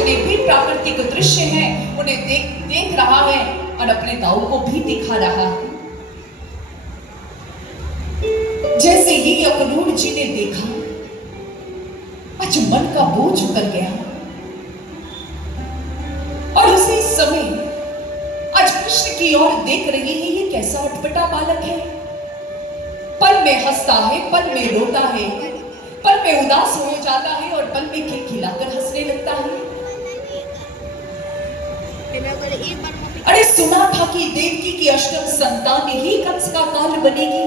भी प्राकृतिक दृश्य है उन्हें देख रहा है और अपने दाऊ को भी दिखा रहा है। जैसे ही अकनूर जी ने देखा, आज मन का बोझ उतर गया और उसी समय आज कृष्ण की ओर देख रही है। ये कैसा अटपटा बालक है, पल में हंसता है, पल में रोता है, पल में उदास हो जाता है और पल में खिलखिलाकर हंसने लगता है। अरे सुना था कि देवकी की अष्टम संतान ही कंस का काल बनेगी,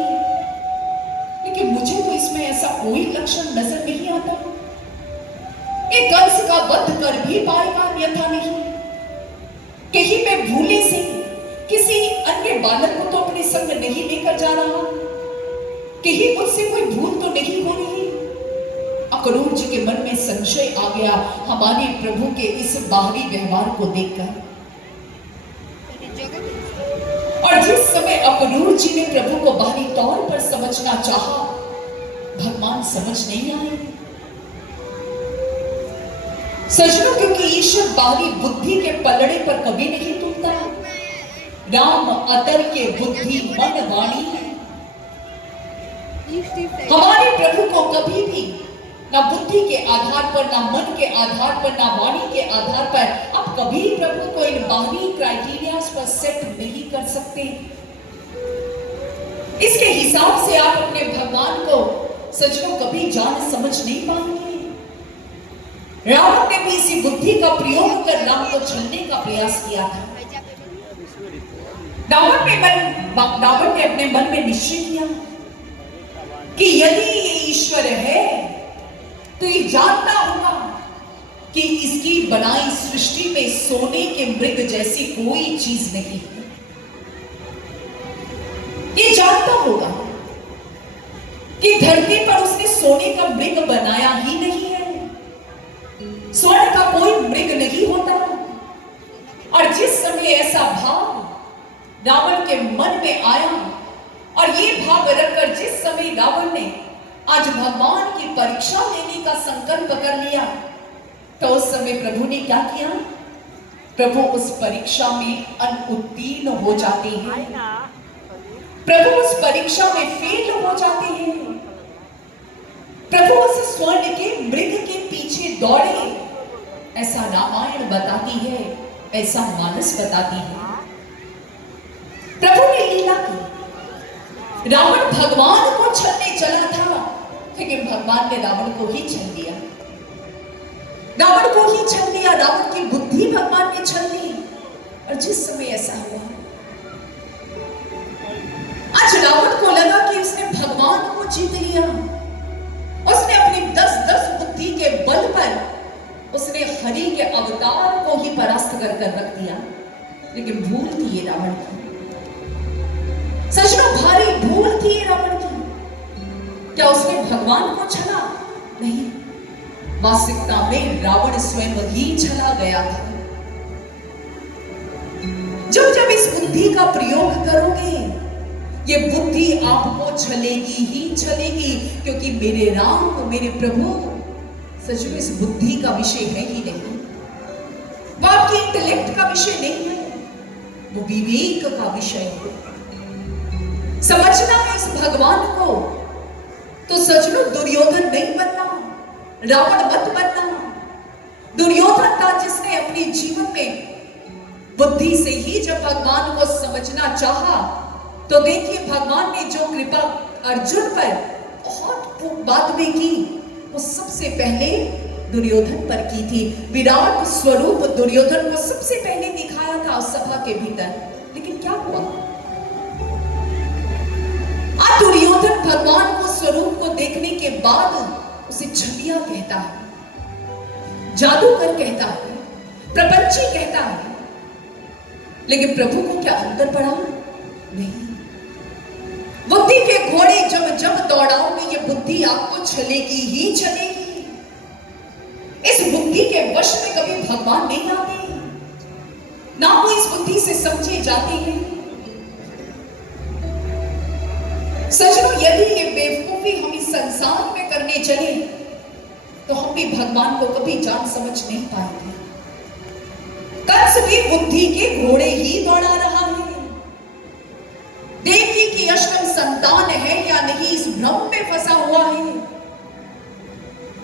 लेकिन मुझे तो इसमें ऐसा कोई लक्षण नजर नहीं आता। ये कंस का वध कर भी पाएगा अन्यथा नहीं। कहीं मैं भूले से किसी अन्य बालक को तो अपने संग नहीं लेकर जा रहा, कहीं मुझसे कोई भूल तो नहीं हो रही। अकनूर जी के मन में संशय आ गया हमारे प्रभु के इस बाहरी व्यवहार को देखकर। और जिस समय अकनूर जी ने प्रभु को बाहरी तौर पर समझना चाहा, भगवान समझ नहीं आए। सजनों, क्योंकि ईश्वर बाहरी बुद्धि के पलड़े पर कभी नहीं टूटता। राम अतर के बुद्धि मन वाणी है। हमारे प्रभु को कभी भी ना बुद्धि के आधार पर, ना मन के आधार पर, ना वाणी के आधार पर आप कभी प्रभु को इन बाहरी क्राइटेरियाज पर सेट नहीं कर सकते। इसके हिसाब से आप अपने भगवान को सजनों कभी जान समझ नहीं पाएंगे। रावण ने भी इसी बुद्धि का प्रयोग कर राम को छलने का प्रयास किया था। रावण ने अपने मन में निश्चय किया कि यदि ये ईश्वर है तो ये जानता होगा कि इसकी बनाई सृष्टि में सोने के मृग जैसी कोई चीज नहीं है। ये जानता होगा कि धरती पर उसने सोने का मृग बनाया ही नहीं है। स्वर्ण का कोई मृग नहीं होता। और जिस समय ऐसा भाव रावण के मन में आया और ये भाव रखकर जिस समय रावण ने आज भगवान की परीक्षा लेने का संकल्प कर लिया, तो उस समय प्रभु ने क्या किया? प्रभु उस परीक्षा में अनुत्तीर्ण हो जाते हैं। प्रभु उस परीक्षा में फेल हो जाते हैं। प्रभु उस स्वर्ण के मृग के पीछे दौड़े, ऐसा रामायण बताती है, ऐसा मानस बताती है। प्रभु ने लीला की। रावण भगवान को छलने चला था, लेकिन भगवान ने रावण को ही छल दिया। रावण को ही छल दिया। रावण की बुद्धि भगवान ने छल दी। और जिस समय ऐसा हुआ, आज रावण को लगा कि उसने भगवान को जीत लिया। उसने अपनी 10-10 बुद्धि के बल पर उसने हरि के अवतार को ही परास्त कर रख दिया। लेकिन भूल थी ये रावण की। सचमुच भारी भूल थी रावण की। क्या उसने भगवान को छला? नहीं, वास्तविकता में रावण स्वयं ही छला गया था। जब जब इस बुद्धि का प्रयोग करोगे, ये बुद्धि आपको छलेगी ही छलेगी, क्योंकि मेरे राम, मेरे प्रभु सचमुच इस बुद्धि का विषय है ही नहीं। वो आपकी इंटेलेक्ट का विषय नहीं है, वो विवेक का विषय है। समझना है इस भगवान को, तो सचमुच दुर्योधन नहीं बनना, रावण मत बनना। दुर्योधन था जिसने अपने जीवन में बुद्धि से ही जब भगवान को समझना चाहा, तो देखिए भगवान ने जो कृपा अर्जुन पर बहुत बाद में की, वो सबसे पहले दुर्योधन पर की थी। विराट स्वरूप दुर्योधन को सबसे पहले दिखाया था उस सभा के भीतर। लेकिन क्या हुआ? आज दुर्योधन भगवान को स्वरूप को देखने के बाद उसे छलिया कहता है, जादूगर कहता है, प्रपंची कहता है। लेकिन प्रभु को क्या अंतर पड़ा? नहीं। बुद्धि के घोड़े जब जब दौड़ाओगे, ये बुद्धि आपको छलेगी ही छलेगी। इस बुद्धि के वश में कभी भगवान नहीं आते, ना वो इस बुद्धि से समझे जाते हैं। सचमुच यदि ये बेवकूफी हम इस संसार में करने चले, तो हम भी भगवान को कभी जान समझ नहीं पाएंगे। कंस भी बुद्धि के घोड़े ही दौड़ा रहा है। देवकी की अष्टम संतान है या नहीं, इस भ्रम में फंसा हुआ है।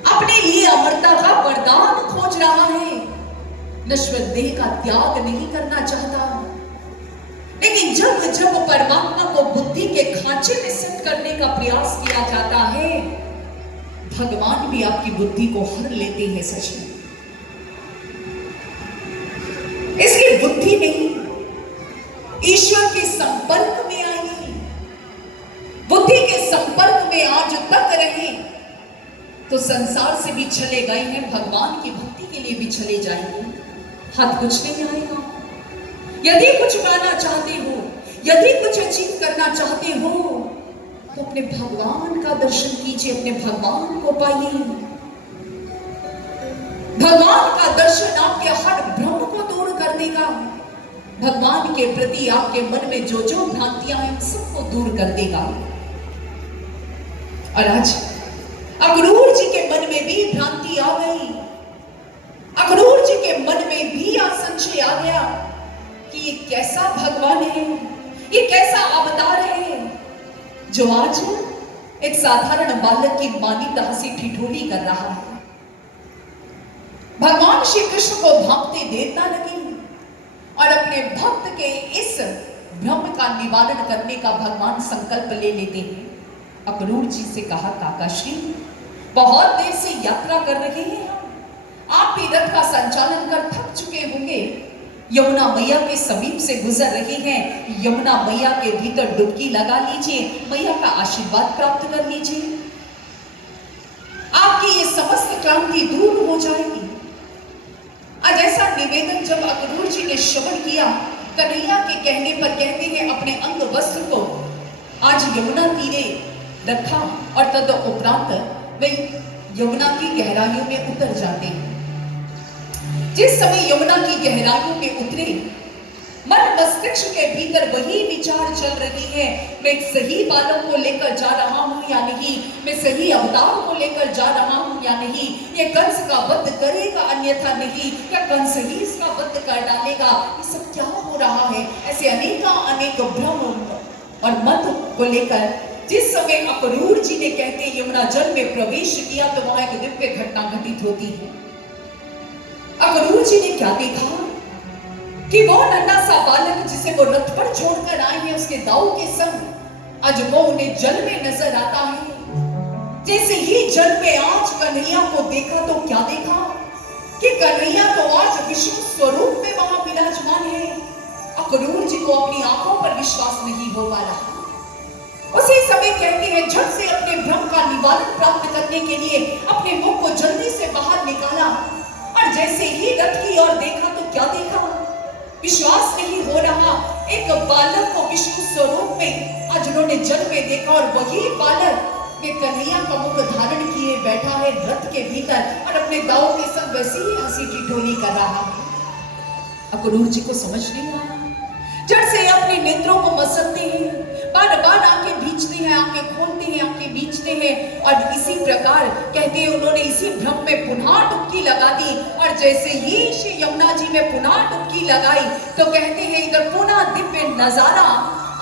अपने लिए अमरता का वरदान खोज रहा है, नश्वर देह का त्याग नहीं करना चाहता। लेकिन जब जब परमात्मा को बुद्धि के खांचे में सेट करने का प्रयास किया जाता है, भगवान भी आपकी बुद्धि को हर लेते हैं। सच में इसकी बुद्धि नहीं, ईश्वर के संपर्क में आई, बुद्धि के संपर्क में आज तक रहे तो संसार से भी चले गए हैं, भगवान की भक्ति के लिए भी चले जाएंगे, हाथ कुछ नहीं आएगा। यदि कुछ पाना चाहते हो, यदि कुछ अचीव करना चाहते हो, तो अपने भगवान का दर्शन कीजिए, अपने भगवान को पाइए। भगवान का दर्शन आपके हर भ्रम को दूर कर देगा, भगवान के प्रति आपके मन में जो जो भ्रांतियां हैं सबको दूर कर देगा। और आज अक्रूर जी के मन में भी भ्रांति आ गई, अक्रूर जी के मन में भी संशय आ गया कि ये कैसा भगवान है, ये कैसा अवतार है जो आज एक साधारण बालक की मानिंदा हंसी ठिठोली कर रहा है। भगवान श्री कृष्ण को भांपते देर न लगी और अपने भक्त के इस भ्रम का निवारण करने का भगवान संकल्प ले लेते हैं। अक्रूर जी से कहा, काकाश्री बहुत देर से यात्रा कर रहे हैं हम, आप भी रथ का संचालन कर थक चुके होंगे, यमुना मैया के समीप से गुजर रहे हैं, यमुना मैया के भीतर डुबकी लगा लीजिए, मैया का आशीर्वाद प्राप्त कर लीजिए, आपकी ये समस्त क्रांति दूर हो जाएगी। आज ऐसा निवेदन जब अक्रूर जी ने श्रवण किया, कन्हैया के कहने पर कहते हैं अपने अंग वस्त्र को आज यमुना तीरे रखा और तद उपरांत वे यमुना की गहराइयों में उतर जाते हैं। जिस समय यमुना की गहराइयों में उतरे, मन मस्तिष्क के भीतर वही विचार चल रही है, मैं एक सही बालक को लेकर जा रहा हूं या नहीं, मैं सही अवतार को लेकर जा रहा हूं या नहीं, ये कंस का वध करेगा अन्यथा नहीं, या कंस ही इसका वध कर डालेगा, ये सब क्या हो रहा है। ऐसे अनेक भ्रम और मत को लेकर जिस समय अक्रूर जी ने कहते यमुना जल में प्रवेश किया तो वहां एक दिव्य घटना घटित होती है। अक्रूर जी ने क्या देखा कि वो नन्हा सा बालक जिसे वो रथ पर छोड़कर आए हैं उसके दाऊ के संग आज वो उन्हें जल में नजर आता है। जैसे ही जल में आज कन्हैया को देखा तो क्या देखा कि कन्हैया तो आज विष्णु स्वरूप में वहां विराजमान है। अक्रूर जी को अपनी आंखों पर विश्वास नहीं हो पा रहा। उसी समय कहते हैं झट से अपने भ्रम का निवारण प्राप्त करने के लिए अपने मुख को जल्दी से बाहर निकाला और जैसे ही रथ की ओर देखा तो क्या देखा, विश्वास नहीं हो रहा, एक बालक को विष्णु स्वरूप में आज उन्होंने जल में देखा और वही बालक वे कन्हैया का मुख धारण किए बैठा है रथ के भीतर और अपने दाऊ के संग वैसी ही हंसी ठिठोली कर रहा है। अक्रूर जी को समझ नहीं आया, जड़ से अपने नेत्रों को मसलते हैं, बार बार आंखें भींचते हैं, आंखें खोलते हैं, आंखें भींचते हैं और इसी प्रकार कहते हैं उन्होंने इसी भ्रम में पुनः डुबकी लगा दी और जैसे ही श्री यमुना जी में पुनः डुबकी लगाई तो कहते हैं इधर पुनः दिव्य नजारा,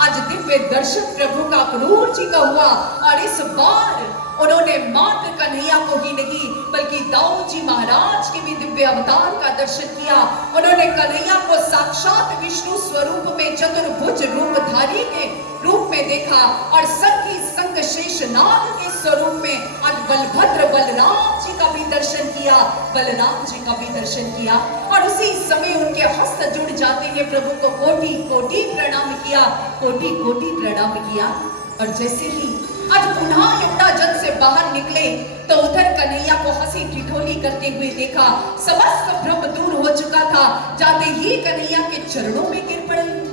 आज दिव्य दर्शन प्रभु का अक्रूर जी का हुआ और इस बार उन्होंने मात्र कन्हैया को ही नहीं बल्कि दाऊ जी महाराज के भी दिव्य अवतार का दर्शन किया। उन्होंने कन्हैया को साक्षात विष्णु स्वरूप में चतुर्भुज रूपधारी के रूप में देखा और संग ही संग शेष नाग के स्वरूप में आज बलभद्र बलराम जी का भी दर्शन किया, बलराम जी का भी दर्शन किया और उसी समय उनके हस्त जुड़ जाते हैं। प्रभु को कोटि कोटि प्रणाम किया, कोटि कोटि प्रणाम किया और जैसे ही आज पुनः यमुना जल से बाहर निकले तो उधर कन्हैया को हंसी ठिठोली करते हुए देखा, समस्त भ्रम दूर हो चुका था। जाते ही कन्हैया के चरणों में गिर पड़े।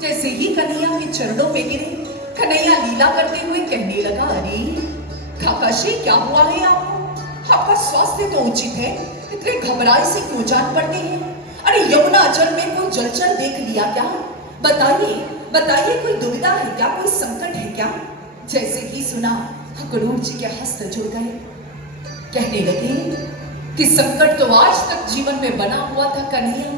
जैसे ही कन्हैया के चरणों में गिरे, कन्हैया लीला करते हुए कहने लगा, अरे काकाश्री क्या हुआ है आपको, आपका स्वास्थ्य तो उचित है, इतने घबराए से क्यों जान पड़ते हैं। अरे यमुना जल में कोई जलचर देख लिया क्या, बताइए बताइए, कोई दुविधा है क्या, कोई संकट है क्या। जैसे ही सुना अक्रूर जी के हस्त जुड़ गए, कहने लगे कि संकट तो आज तक जीवन में बना हुआ था कन्हैया,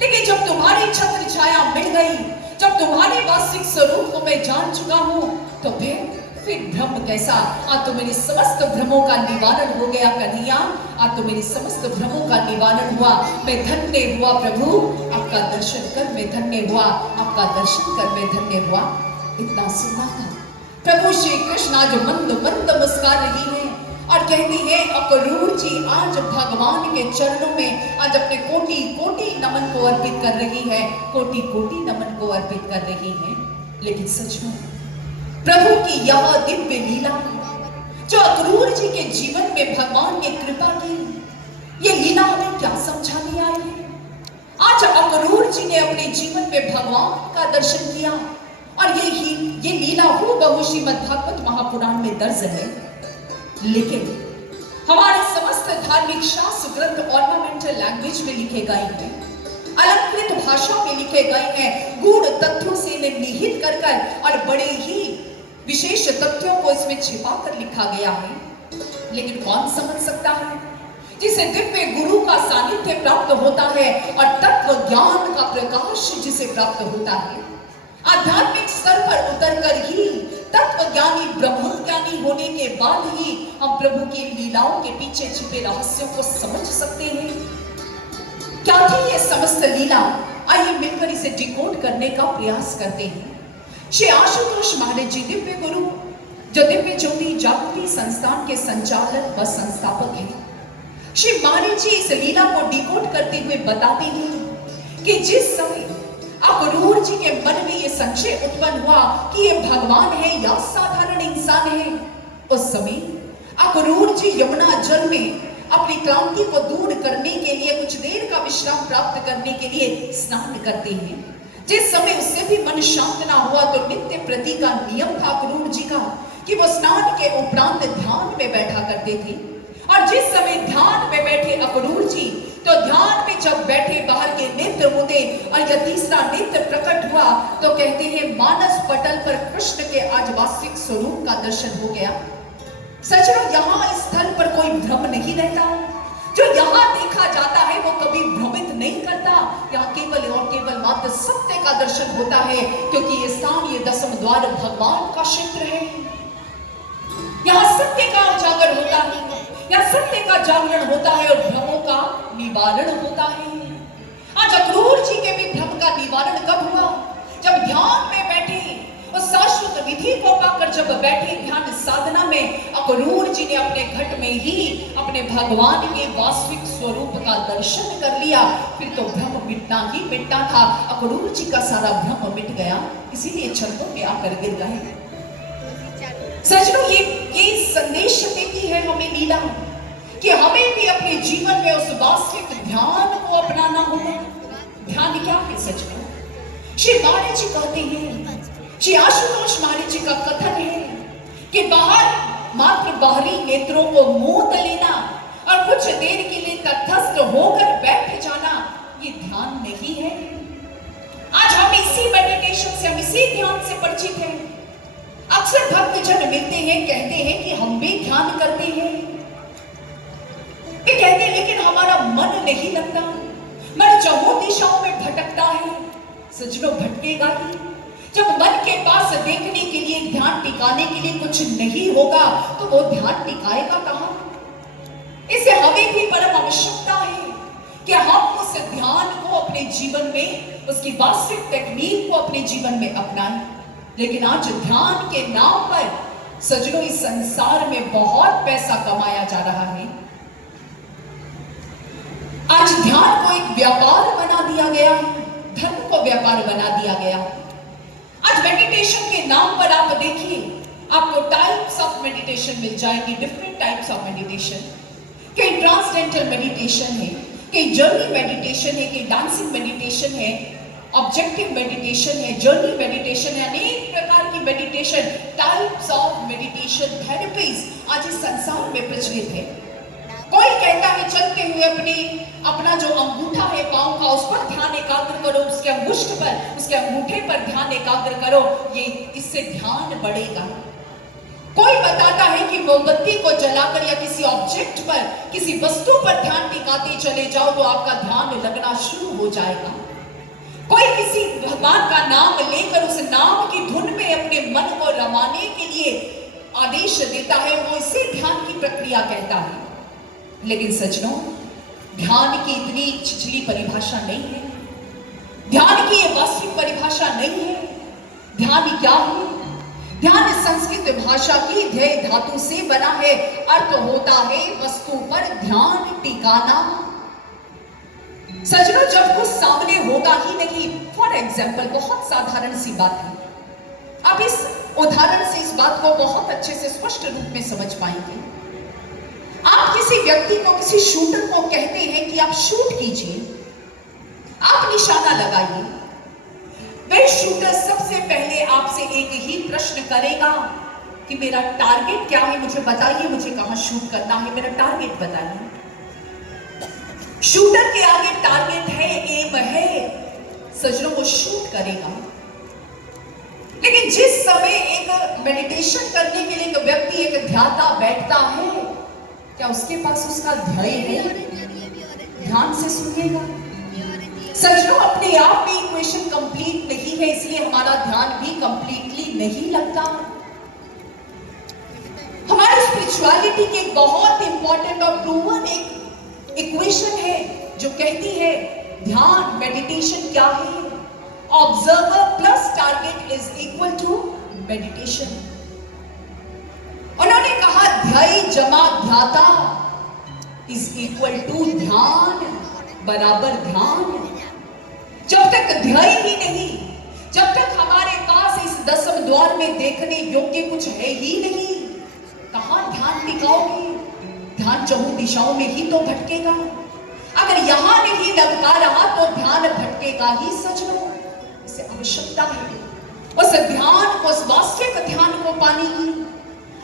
लेकिन जब तुम्हारी छत्र छाया मिल गई, जब तुम्हारे वास्तविक स्वरूप को मैं जान चुका हूं, तो फिर भ्रम कैसा। आज तो मेरे समस्त भ्रमों का निवारण हो गया कन्हैया, आज तो मेरे समस्त भ्रमों का निवारण हुआ। मैं धन्य हुआ प्रभु, आपका दर्शन कर मैं धन्य हुआ, आपका दर्शन कर मैं धन्य हुआ। इतना सुना था प्रभु श्री कृष्ण आज मंद मंद मुस्कुरा रही है और कहती है अक्रूर जी आज भगवान के चरणों में आज अपने कोटि कोटि नमन को अर्पित कर रही है, कोटि कोटि नमन को अर्पित कर रही है। लेकिन सच में प्रभु की यह दिव्य लीला जो अक्रूर जी के जीवन में भगवान ने कृपा की, ये लीला हमें क्या समझाने आई है। आज अक्रूर जी ने अपने जीवन में भगवान का दर्शन किया और ये लीला हूबहू श्रीमद् भागवत महापुराण में दर्ज है। लेकिन हमारे समस्त धार्मिक शास्त्र ग्रंथ ऑर्नामेंटल लैंग्वेज में लिखे गए हैं, अलंकृत भाषा में लिखे गए हैं, गूढ़ तथ्यों से निहित कर और बड़े ही विशेष तथ्यों को इसमें छिपा कर लिखा गया है। लेकिन कौन समझ सकता है जिसे दिव्य गुरु का सानिध्य प्राप्त होता है और तत्व ज्ञान का प्रकाश जिसे प्राप्त होता है, आध्यात्मिक स्तर पर उतरकर ही तत्व ज्ञानी ब्रह्म ज्ञानी होने के बाद ही हम प्रभु की लीलाओं के पीछे छिपे रहस्यों को समझ सकते हैं। क्या थी ये समस्त लीला? आइए मिलकर इसे डिकोड करने का प्रयास करते हैं। श्री आशुतोष महाराज जी दिव्य गुरु जो दिव्य ज्योति जागृति संस्थान के संचालक व संस्थापक हैं, श्री महाराज जी इस लीला को डिकोड करते हुए बताते हैं कि जिस समय अक्रूर जी के मन में यह संशय उत्पन्न हुआ कि ये भगवान है या साधारण इंसान है, उस समय अक्रूर जी यमुना जल में अपनी क्लांति को दूर करने के लिए कुछ देर का विश्राम प्राप्त करने के लिए स्नान करते हैं। जिस समय उससे भी मन शांत ना हुआ तो नित्य प्रति का नियम था अक्रूर जी का कि वो स्नान के उपरांत ध्यान में बैठा करते थे। और जिस समय ध्यान में बैठे अक्रूर जी, तो ध्यान में जब बैठे बाहर के नेत्र मुदे और यह तीसरा नेत्र प्रकट हुआ तो कहते हैं मानस पटल पर कृष्ण के आज वास्तविक स्वरूप का दर्शन हो गया। सचमुच यहाँ इस स्थल पर कोई भ्रम नहीं रहता, जो यहाँ देखा जाता है वो कभी भ्रमित नहीं करता। यहाँ केवल और केवल मात्र सत्य का दर्शन होता है, क्योंकि ये स्थान ये दसम द्वार भगवान का क्षेत्र है। यहाँ सत्य का उजागर होता है, यहाँ सत्य का जागरण होता है और भ्रमों का निवारण होता है। आज अक्रूर जी के भी भ्रम का निवारण कब हुआ? जब ध्यान में बैठे, उस शाश्वत विधि को पाकर जब बैठे ध्यान साधना में, अक्रूर जी ने अपने घट में ही अपने भगवान के वास्तविक स्वरूप का दर्शन कर लिया। फिर तो भ्रम मिटना ही मिटना था। अक्रूर जी का सारा भ्रम मिट गया, इसीलिए छंदों में आकर गिर गए। सचमुच ये संदेश देती है हमें लीला कि हमें भी अपने जीवन में उस वास्तविक ध्यान को अपनाना होगा। ध्यान क्या है? सचमुच श्री महाराज जी कहते हैं, श्री आशुतोष महाराज जी का कथन है कि बाहर मात्र बाहरी नेत्रों को मूंद लेना और कुछ देर के लिए तटस्थ होकर बैठ जाना, ये ध्यान नहीं है। आज हम इसी मेडिटेशन से, हम इसी ध्यान से परिचित हैं। अक्सर भक्तजन मिलते हैं, कहते हैं कि हम भी ध्यान करते हैं, कहते हैं लेकिन हमारा मन नहीं लगता, मन चौहों दिशाओं में भटकता है। सजनो भटकेगा ही। जब मन के पास देखने के लिए, ध्यान टिकाने के लिए कुछ नहीं होगा तो वो ध्यान टिकाएगा कहां? इससे हमें भी परम आवश्यकता है कि हम उस ध्यान को अपने जीवन में, उसकी वास्तविक टेक्निक को अपने जीवन में अपनाएं। लेकिन आज ध्यान के नाम पर सजनों इस संसार में बहुत पैसा कमाया जा रहा है। आज ध्यान को एक व्यापार बना दिया गया है, धर्म को व्यापार बना दिया गया। आज मेडिटेशन के नाम पर आप देखिए, आपको टाइप्स ऑफ मेडिटेशन मिल जाएंगे, डिफरेंट टाइप्स ऑफ मेडिटेशन। कई ट्रांसडेंटल मेडिटेशन है, कई जर्नी मेडिटेशन है, कई डांसिंग मेडिटेशन है, ऑब्जेक्टिव मेडिटेशन है, जर्नी मेडिटेशन है, अनेक प्रकार की meditation, types of meditation therapies आज इस संसार में प्रचलित है। कोई कहता है चलते हुए अपना जो अंगूठा है पांव का, उस पर ध्यान एकाग्र करो, उसके अंगुष्ठ पर, उसके अंगूठे पर ध्यान एकाग्र करो, ये इससे ध्यान बढ़ेगा। कोई बताता है कि मोमबत्ती को जलाकर या किसी ऑब्जेक्ट पर, किसी वस्तु पर ध्यान टिकाते चले जाओ तो आपका ध्यान लगना शुरू हो जाएगा। किसी भगवान का नाम लेकर उस नाम की धुन में अपने मन को रमाने के लिए आदेश देता है, वो इसे ध्यान की प्रक्रिया कहता है। लेकिन सज्जनों, ध्यान की इतनी छिछली परिभाषा नहीं है, ध्यान की ये वास्तविक परिभाषा नहीं है। ध्यान क्या है? ध्यान संस्कृत भाषा की ध्यय धातु से बना है। अर्थ होता है वस्तु पर ध्यान टिकाना। सज्जनों, जब कुछ सामने होगा ही नहीं, फॉर एग्जाम्पल, बहुत साधारण सी बात है, आप इस उदाहरण से इस बात को बहुत अच्छे से स्पष्ट रूप में समझ पाएंगे। आप किसी व्यक्ति को, किसी शूटर को कहते हैं कि आप शूट कीजिए, आप निशाना लगाइए। वह शूटर सबसे पहले आपसे एक ही प्रश्न करेगा कि मेरा टारगेट क्या है, मुझे बताइए, मुझे कहां शूट करना है, मेरा टारगेट बताइए। शूटर के आगे टारगेट है, एम है, सज्जनों, वो शूट करेगा। लेकिन जिस समय एक मेडिटेशन करने के लिए एक व्यक्ति, एक ध्याता बैठता है, क्या उसके पास उसका ध्येय है? ध्यान से सुनिएगा सज्जनों, अपने आप में इक्वेशन कंप्लीट नहीं है, इसलिए हमारा ध्यान भी कंप्लीटली नहीं लगता। हमारी स्पिरिचुअलिटी की एक बहुत इंपॉर्टेंट और प्रूवन एक इक्वेशन है जो कहती है ध्यान, मेडिटेशन क्या है? Observer plus target is equal to meditation. उन्होंने कहा ध्येय जमा ध्याता इज इक्वल टू ध्यान बराबर ध्यान। जब तक ध्येय ही नहीं, जब तक हमारे पास इस दसम द्वार में देखने योग्य कुछ है ही नहीं, कहां ध्यान टिकाओगे? ध्यान चहुं दिशाओं में ही तो भटकेगा। अगर यहां नहीं लगता रहा तो ध्यान भटकेगा ही। सज्जनों, इसे आवश्यकता है उस ध्यान को, उस वास्तविक ध्यान को पाने की।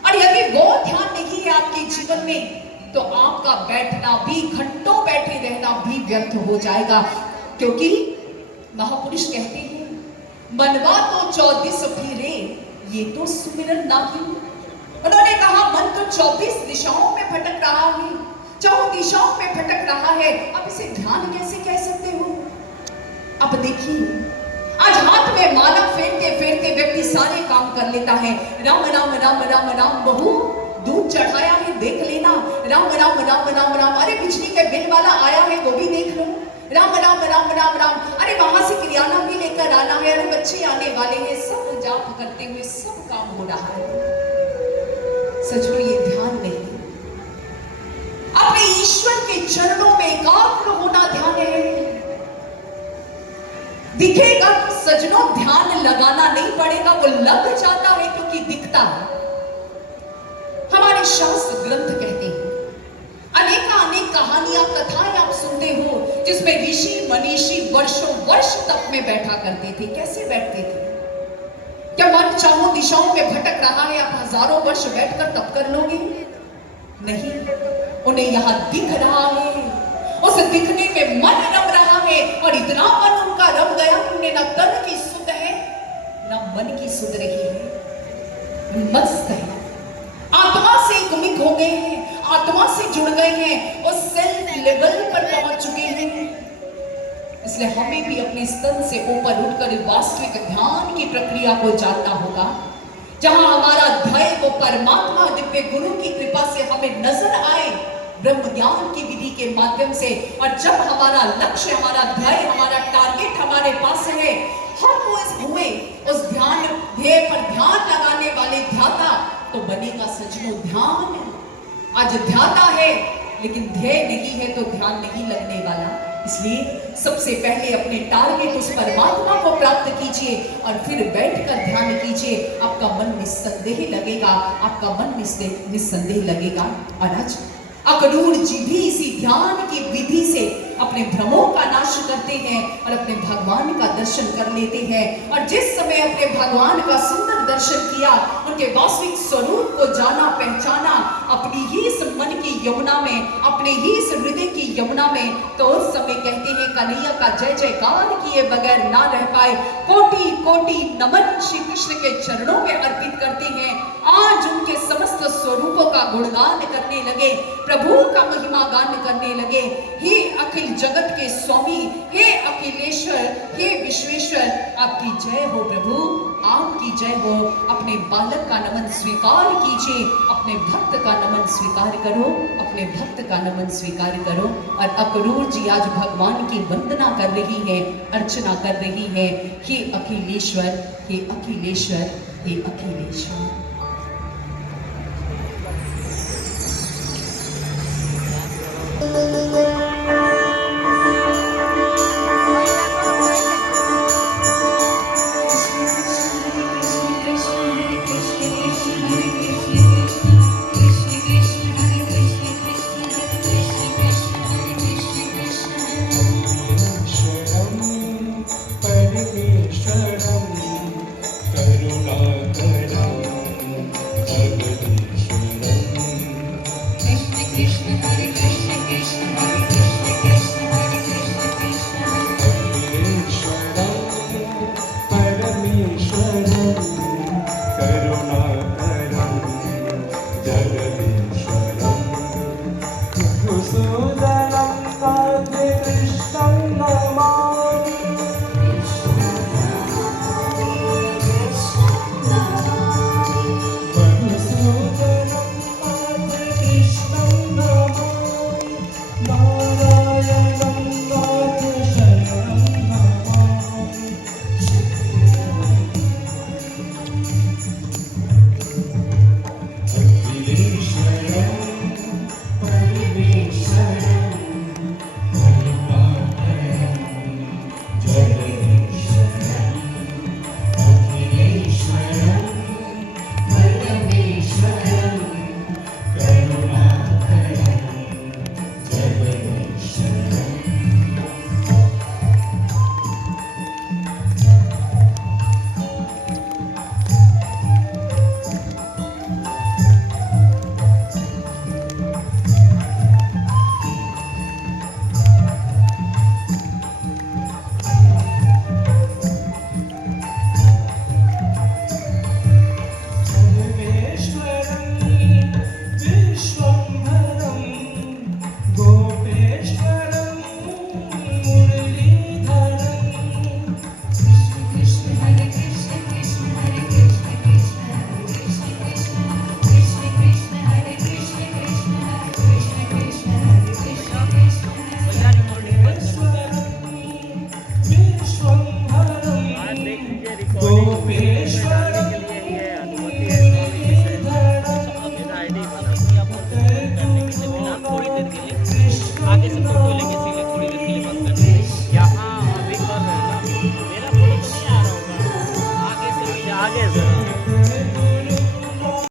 और यदि वो ध्यान नहीं है आपके जीवन में, तो आपका बैठना भी, घंटों बैठे रहना भी व्यर्थ हो जाएगा। क्योंकि महापुरुष कहते हैं मनवा तो 24 फिरे, ये तो सुमिरन नहीं। उन्होंने कहा मन तो 24 दिशाओं में भटक रहा है, 4 दिशाओं में भटक रहा है, अब इसे ध्यान कैसे कह सकते हो? अब देखिए, आज हाथ में माला फेरते फेरते व्यक्ति सारे काम कर लेता है। राम राम राम राम राम, बहू दूध चढ़ाया है, देख लेना। राम राम राम राम राम, अरे बिजली के बिल वाला आया है, वो भी देख लो। राम राम राम राम राम, अरे वहां से किराना भी लेकर आना है, अरे बच्चे आने वाले हैं, सब जाप करते हुए सब काम हो रहा है। सच में ये ध्यान नहीं। अपने ईश्वर के चरणों में एकाग्र होना ध्यान है। दिखेगा तो सज्जनों ध्यान लगाना नहीं पड़ेगा, वो लग जाता है क्योंकि दिखता है। हमारे शास्त्र ग्रंथ कहते हैं, अनेक कहानियां, कथाएं आप सुनते हो जिसमें ऋषि मनीषी वर्षों वर्ष तक में बैठा करते थे। कैसे बैठते थे? क्या मन चारों दिशाओं में भटक रहा है, आप हजारों वर्ष बैठकर तप कर लोगे? नहीं, उन्हें यहां दिख रहा है, उस दिखने में मन रम रहा है, और इतना मन उनका रम गया कि उन्हें न तन की सुध है न मन की सुध रही है, मस्त है, आत्मा से गुमिक हो गए हैं, आत्मा से जुड़ गए हैं, उस सेल्फ लेवल पर पहुंच चुके हैं। इसलिए हमें भी अपने स्तर से ऊपर उठकर वास्तविक ध्यान की प्रक्रिया को जानना होगा, जहां हमारा ध्येय वो परमात्मा दिव्य गुरु की कृपा से हमें नजर आए ब्रह्म ज्ञान की विधि के माध्यम से। और जब हमारा लक्ष्य, हमारा ध्येय, हमारा टारगेट हमारे पास है, हम हुए उस ध्यान ध्येय पर ध्यान लगाने वाले ध्याता, तो बनेगा सज्जनों ध्यान। आज ध्याता है लेकिन ध्येय नहीं है तो ध्यान नहीं लगने वाला। इसलिए सबसे पहले अपने टारगेट उस परमात्मा को प्राप्त कीजिए और फिर बैठकर ध्यान कीजिए। आपका मन निस्संदेह लगेगा, आपका मन निस्संदेह लगेगा। और आज अक्रूर जी भी इसी ध्यान की विधि से अपने भ्रमों का नाश करते हैं और अपने भगवान का दर्शन कर लेते हैं। और जिस समय अपने भगवान का सुंदर दर्शन किया, उनके वास्तविक स्वरूप को जाना, पहचाना, अपनी ही इस मन की यमुना में, अपने ही इस हृदय की यमुना में, तो उस समय कहते हैं कन्हैया का जय जयकार किए बगैर ना रह पाए। कोटि कोटि नमन श्री कृष्ण के चरणों में अर्पित करते हैं। आज उनके समस्त स्वरूपों का गुणगान करने लगे, प्रभु का महिमा गान करने लगे। हे अखिल जगत के स्वामी, हे अखिलेश्वर, हे विश्वेश्वर, आपकी जय हो प्रभु, आपकी जय हो। अपने बालक का नमन स्वीकार कीजिए, अपने भक्त का नमन स्वीकार करो, अपने भक्त का नमन स्वीकार करो। और अक्रूर जी आज भगवान की वंदना कर रही है, अर्चना कर रही है। हे अखिलेश्वर, हे अखिलेश्वर, हे अखिलेश्वर। आगे से